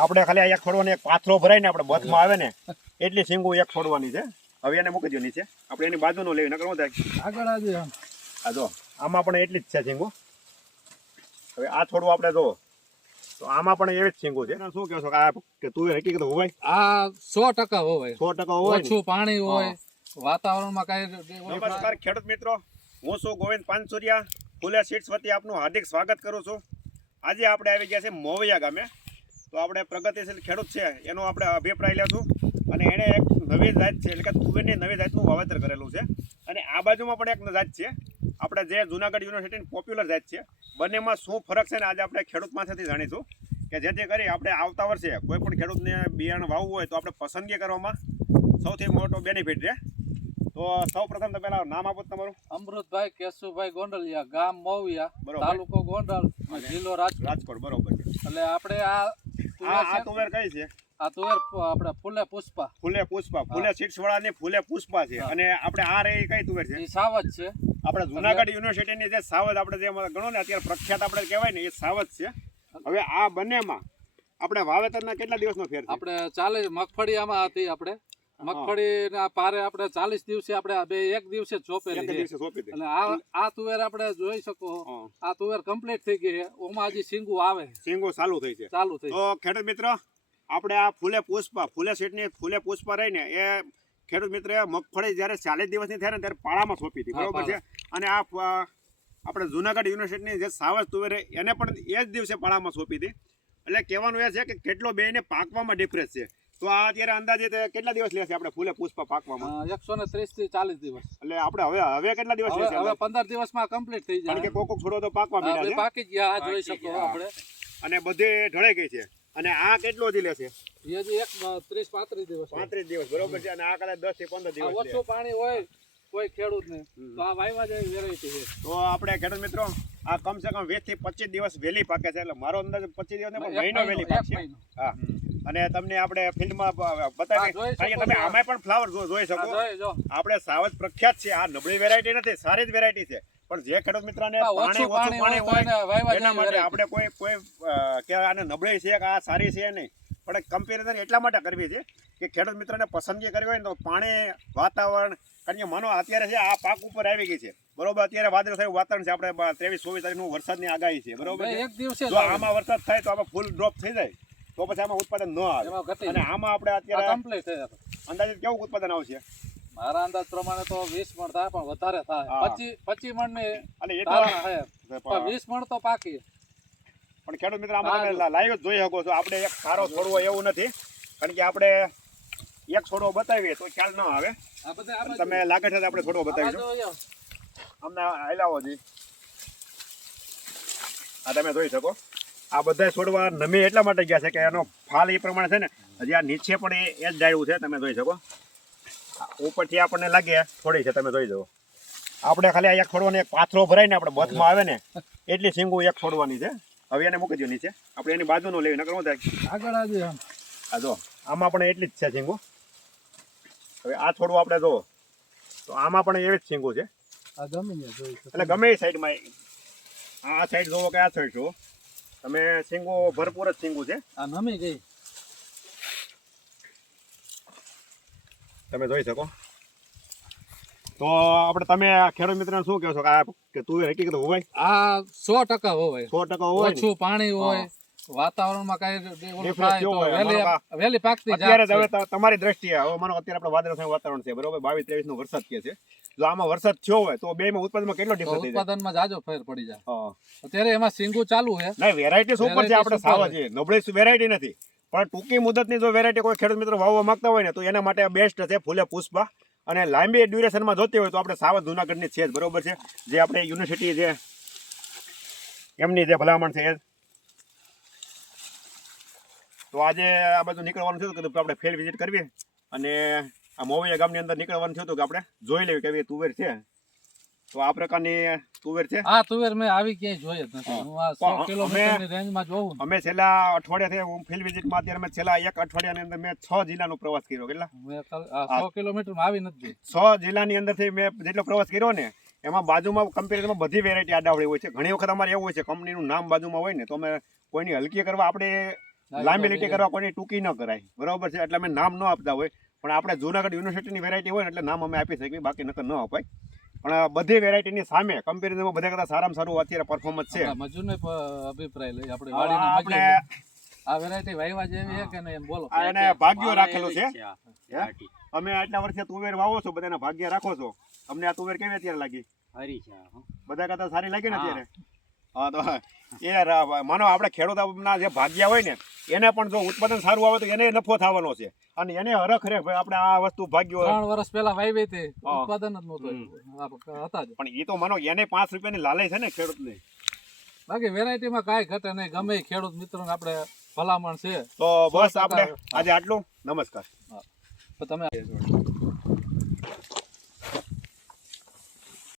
આપણે ખાલી આ એક છોડવાની એક પાથરો ભરાય ને આપણે બથમાં આવે ને એટલી સિંગુ એક છોડવાની છે. હવે એને મૂકી દો નીચે. આપણે એની બાજુનો લેવી નકર થાય. આગળ આજે આ જો આમાં પણ એટલી જ છે સિંગુ હવે આ છોડવું આપણે જો તો આમાં પણ એવી જ સિંગુ છે. શું કહો છો કે આ કે તું હકીકત હોય આ સો ટકા હોય સો ટકા હોય ઓછું પાણી હોય વાતાવરણમાં કઈ નમસ્કાર ખેડૂત મિત્રો. હું છું ગોવિંદ પાનસુરિયા. ફૂલે સીડ્સ વતી આપનું હાર્દિક સ્વાગત કરું છું. આજે આપણે આવી ગયા છે મોવૈયા ગામે. તો આપણે પ્રગતિશીલ ખેડૂત છે એનો આપણે અભિપ્રાય લેશું. અને એણે એક નવી જાત છે એટલે કે તુવેરની નવી જાતનું વાવેતર કરેલું છે. અને આ બાજુમાં પણ એક જાત છે આપણે જે જુનાગઢ યુનિવર્સિટીની પોપ્યુલર જાત છે. બંનેમાં શું ફરક છે ને આજે આપણે ખેડૂત પાસેથી જાણીશું કે જેથી કરી આપણે આવતા વર્ષે કોઈ પણ ખેડૂતને બિયારણ વાવવું હોય તો આપણે પસંદગી કરવામાં સૌથી મોટો બેનિફિટ છે. તો સૌ પ્રથમ તમે નામ આપો તમારું. અમૃતભાઈ કેશુભાઈ ગોંડલિયા ગામ મૌયા બરોબર. તાલુકો ગોંડલ જિલ્લો રાજકોટ. રાજકોટ બરોબર છે. એટલે આપણે આ આ આ તુવેર કઈ છે? આ તુવેર આપણે ફૂલે પુષ્પા. ફૂલે પુષ્પા. ફૂલે વાળાની ફૂલે પુષ્પા છે. અને આપણે આ રહી કઈ તુવેર છે? એ સાવજ છે. આપણે જુનાગઢ યુનિવર્સિટીની જે સાવજ આપણે જે ગણો ને અત્યારે પ્રખ્યાત આપણે કહેવાય ને એ સાવજ છે. હવે આ બંનેમાં આપણે વાવેતરના કેટલા દિવસનો ફેર આપણે ચાલે મગફળી આમાં હતી આપણે. મગફળી ના પારે આપણે ચાલીસ દિવસે આપણે બે એક દિવસે દિવસે દે. અને આ આ તુવેર આપણે જોઈ શકો આ તુવેર કમ્પ્લીટ થઈ ગઈ છે. ઓમાં હજી સિંગુ આવે સિંગુ ચાલુ થઈ છે. ચાલુ થઈ તો ખેડૂત મિત્ર આપણે આ ફૂલે પુષ્પા ફૂલે સીટની ફૂલે પુષ્પા રહીને એ ખેડૂત મિત્ર મગફળી જ્યારે ચાલીસ દિવસની થાય ને ત્યારે પાળામાં સોંપી હતી. બરોબર છે? અને આ આપણે જુનાગઢ યુનિવર્સિટીની જે સાવજ તુવેર એને પણ એ જ દિવસે પાળામાં સોંપી હતી. એટલે કહેવાનું એ છે કે કેટલો બેને પાકવામાં ડિફરન્સ છે. તો આ અત્યારે અંદાજે તે કેટલા દિવસ લેશે આપણે ફૂલે પુષ્પ પાકવામાં? એકસો ને ત્રીસથી ચાલીસ દિવસ. એટલે આપણે હવે હવે કેટલા દિવસ હવે લેશે હવે? પંદર દિવસમાં કમ્પ્લીટ થઈ જાય કે કોક છોડો તો પાકવા છે. પાકી ગયા આ જોઈ શકો આપણે. અને બધે ઢળાઈ ગઈ છે. અને આ કેટલો હજી લેશે? એ જે એક ત્રીસ પાંત્રીસ દિવસ પાંત્રીસ દિવસ બરોબર છે. અને આ કદાચ દસથી પંદર દિવસ ઓછું પાણી હોય કોઈ ખેડૂત ને. તો આ વાયવા જેવી વેરાયટી છે. તો આપણે ખેડૂત મિત્રો આ કમસે કમ વીસથી પચીસ દિવસ વહેલી પાકે છે. એટલે મારો અંદાજ પચીસ દિવસ ને મહિનો વહેલી પાકે હા. અને તમને આપણે ફિલ્ડમાં બતાવી કારણ કે તમે આમાં પણ ફ્લાવર જોઈ શકો. આપણે સાવજ પ્રખ્યાત છે. આ નબળી વેરાયટી નથી સારી જ વેરાયટી છે. પણ જે ખેડૂત મિત્રને પાણી ઓછું પાણી હોય એને માટે આપણે કોઈ કોઈ કે આને નબળી છે કે આ સારી છે નહીં. પણ કમ્પેરિઝન એટલા માટે કરવી છે કે ખેડૂત મિત્રને પસંદગી કરવી હોય ને તો પાણી વાતાવરણ કારણ કે માનો અત્યારે છે આ પાક ઉપર આવી ગઈ છે. બરોબર? અત્યારે વાદળ થયું વાતાવરણ છે. આપણે ત્રેવીસ ચોવીસ તારીખનું વરસાદની આગાહી છે. બરોબર એક દિવસે જો આમાં વરસાદ થાય તો આમાં ફૂલ ડ્રોપ થઈ જાય. તો પછી આમાં ઉત્પાદન ન આવે. અને આમાં આપણે અત્યારે છે. અંદાજે કેવું ઉત્પાદન આવશે? મારા અંદાજ પ્રમાણે તો વીસ મણ થાય પણ વધારે થાય. પચીસ પચીસ મણ ને વીસ મણ તો પાકી. પણ ખેડૂત મિત્ર આમાં તમે લાઈવ જ જોઈ શકો છો. આપણે એક સારો છોડવો એવું નથી. કારણ કે આપણે એક છોડવો બતાવીએ તો ખ્યાલ ન આવે. તમે લાગે છે આપણે છોડવો બતાવીશું. અમને હલાવો જી આ તમે જોઈ શકો. આ બધા છોડવા નમી એટલા માટે ગયા છે કે એનો ફાલ એ પ્રમાણે છે ને હજી આ નીચે પણ એ જ ડાળ્યું છે તમે જોઈ શકો. ઉપરથી આપણને લાગે થોડી છે તમે જોઈ જુઓ આપણે ખાલી આ એક છોડવાનો એક પાથરો ભરાય ને આપણે બથમાં આવે ને એટલી સિંગુ એક છોડવાની છે. હવે એને મૂકી દો નીચે. આપણે એની બાજુનો લેવી નકર શું થાય? આગળ આજે આ જો આમાં પણ એટલી જ છે સિંગુ. હવે આ છોડવું આપણે જો તો આમાં પણ એવી જ સિંગુ છે. એટલે ગમે એ સાઈડમાં આ સાઈડ જોવો કે આ સાઈડ જુઓ તમે સિંગો ભરપૂર જ સિંગો છે. આ નમી ગઈ. તમે જોઈ શકો. તો આપણે તમે આ ખેડૂત મિત્ર શું કહો છો કે તું હકીકત હોય આ સો ટકા હોય. સો ટકા હોય? ઓછું પાણી હોય. વાતાવરણમાં કઈ થાય કેવો તો હોય? વહેલી પાકતી અત્યારે હવે તમારી દ્રષ્ટિએ હવે માનો અત્યારે આપણે વાદળછાયું વાતાવરણ છે બરોબર? બાવીસ ત્રેવીસ નો વરસાદ કે છે. જો આમાં વરસાદ થયો હોય તો બે માં ઉત્પાદનમાં કેટલો ડિફરન્સ ઉત્પાદનમાં જાજો ફેર પડી જાય. અત્યારે એમાં સિંગુ ચાલુ છે. નહીં વેરાયટી સુપર છે આપણે સાવ છે નબળી વેરાયટી નથી. પણ ટૂંકી મુદતની જો વેરાયટી કોઈ ખેડૂત મિત્રો વાવવા માંગતા હોય ને તો એના માટે બેસ્ટ છે ફૂલે પુષ્પા. અને લાંબી ડ્યુરેશનમાં જોતી હોય તો આપણે સાવધ જુનાગઢની છે જ બરોબર છે? જે આપણે યુનિવર્સિટી છે એમની જે ભલામણ છે. તો આજે આ બધું નીકળવાનું થયું હતું કે આપણે ફેલ વિઝિટ કરવી. અને આ મોવિયા ગામની અંદર નીકળવાનું થયું કે આપણે જોઈ લેવી કેવી તુવેર છે. તો આ પ્રકારની તુવેર છે. આ તુવેર મેં આવી ક્યાંય જોઈ જ નથી. હું. આ પણ સો કિલોમીટરની રેન્જમાં જોઉં અમે છેલ્લા અઠવાડિયાથી હું ફિલ્ડ વિઝિટમાં અત્યારે મેં છેલ્લા એક અઠવાડિયાની અંદર મેં છ જિલ્લાનો પ્રવાસ કર્યો. કેટલા? મેં સો કિલોમીટરમાં આવી નથી છ જિલ્લાની અંદરથી મેં જેટલો પ્રવાસ કર્યો ને એમાં બાજુમાં કમ્પેરિઝનમાં બધી વેરાયટી આડાવડી હોય છે. ઘણી વખત અમારે એવું હોય છે કંપનીનું નામ બાજુમાં હોય ને તો અમે કોઈની હલકી કરવા આપણે લાંબી લીટી કરવા કોઈની ટૂંકી ન કરાય. બરાબર છે? એટલે અમે નામ ન આપતા હોય. પણ આપણે જુનાગઢ યુનિવર્સિટીની વેરાયટી હોય ને એટલે નામ અમે આપી શકીએ. બાકી નકર ન અપાય. પણ બધી વેરાયટીની સામે કમ્પેરિઝનમાં બધા કરતા સારામાં સારું અત્યારે પરફોર્મન્સ છે. મજૂરને અભિપ્રાય લઈ આપણે આ આપણે આ વેરાયટી વાયવા જેવી છે કે નહીં એમ બોલો. આ એને ભાગ્યો રાખેલો છે. અમે આટલા વર્ષે તુવેર વાવો છો બધાના ભાગ્ય રાખો છો. અમને આ તુવેર કેવી અત્યારે લાગી? બધા કરતા સારી લાગે ને અત્યારે? હા તો એ માનો આપણે ખેડૂતના જે ભાગ્યા હોય ને એને પણ જો ઉત્પાદન સારું આવે તો એને નફો થવાનો છે. અને એને હરખ રે ભાઈ આપણે આ વસ્તુ ભાગ્યો ત્રણ વર્ષ પહેલા વાવી હતી ઉત્પાદન જ નહોતું હતા પણ એ તો માનો એને પાંચ રૂપિયાની લાલે છે ને ખેડૂતને. બાકી વેરાયટીમાં કાંઈ ઘટે નહીં. ગમે ખેડૂત મિત્રોને આપણે ભલામણ છે. તો બસ આપણે આજે આટલું. નમસ્કાર. તો તમે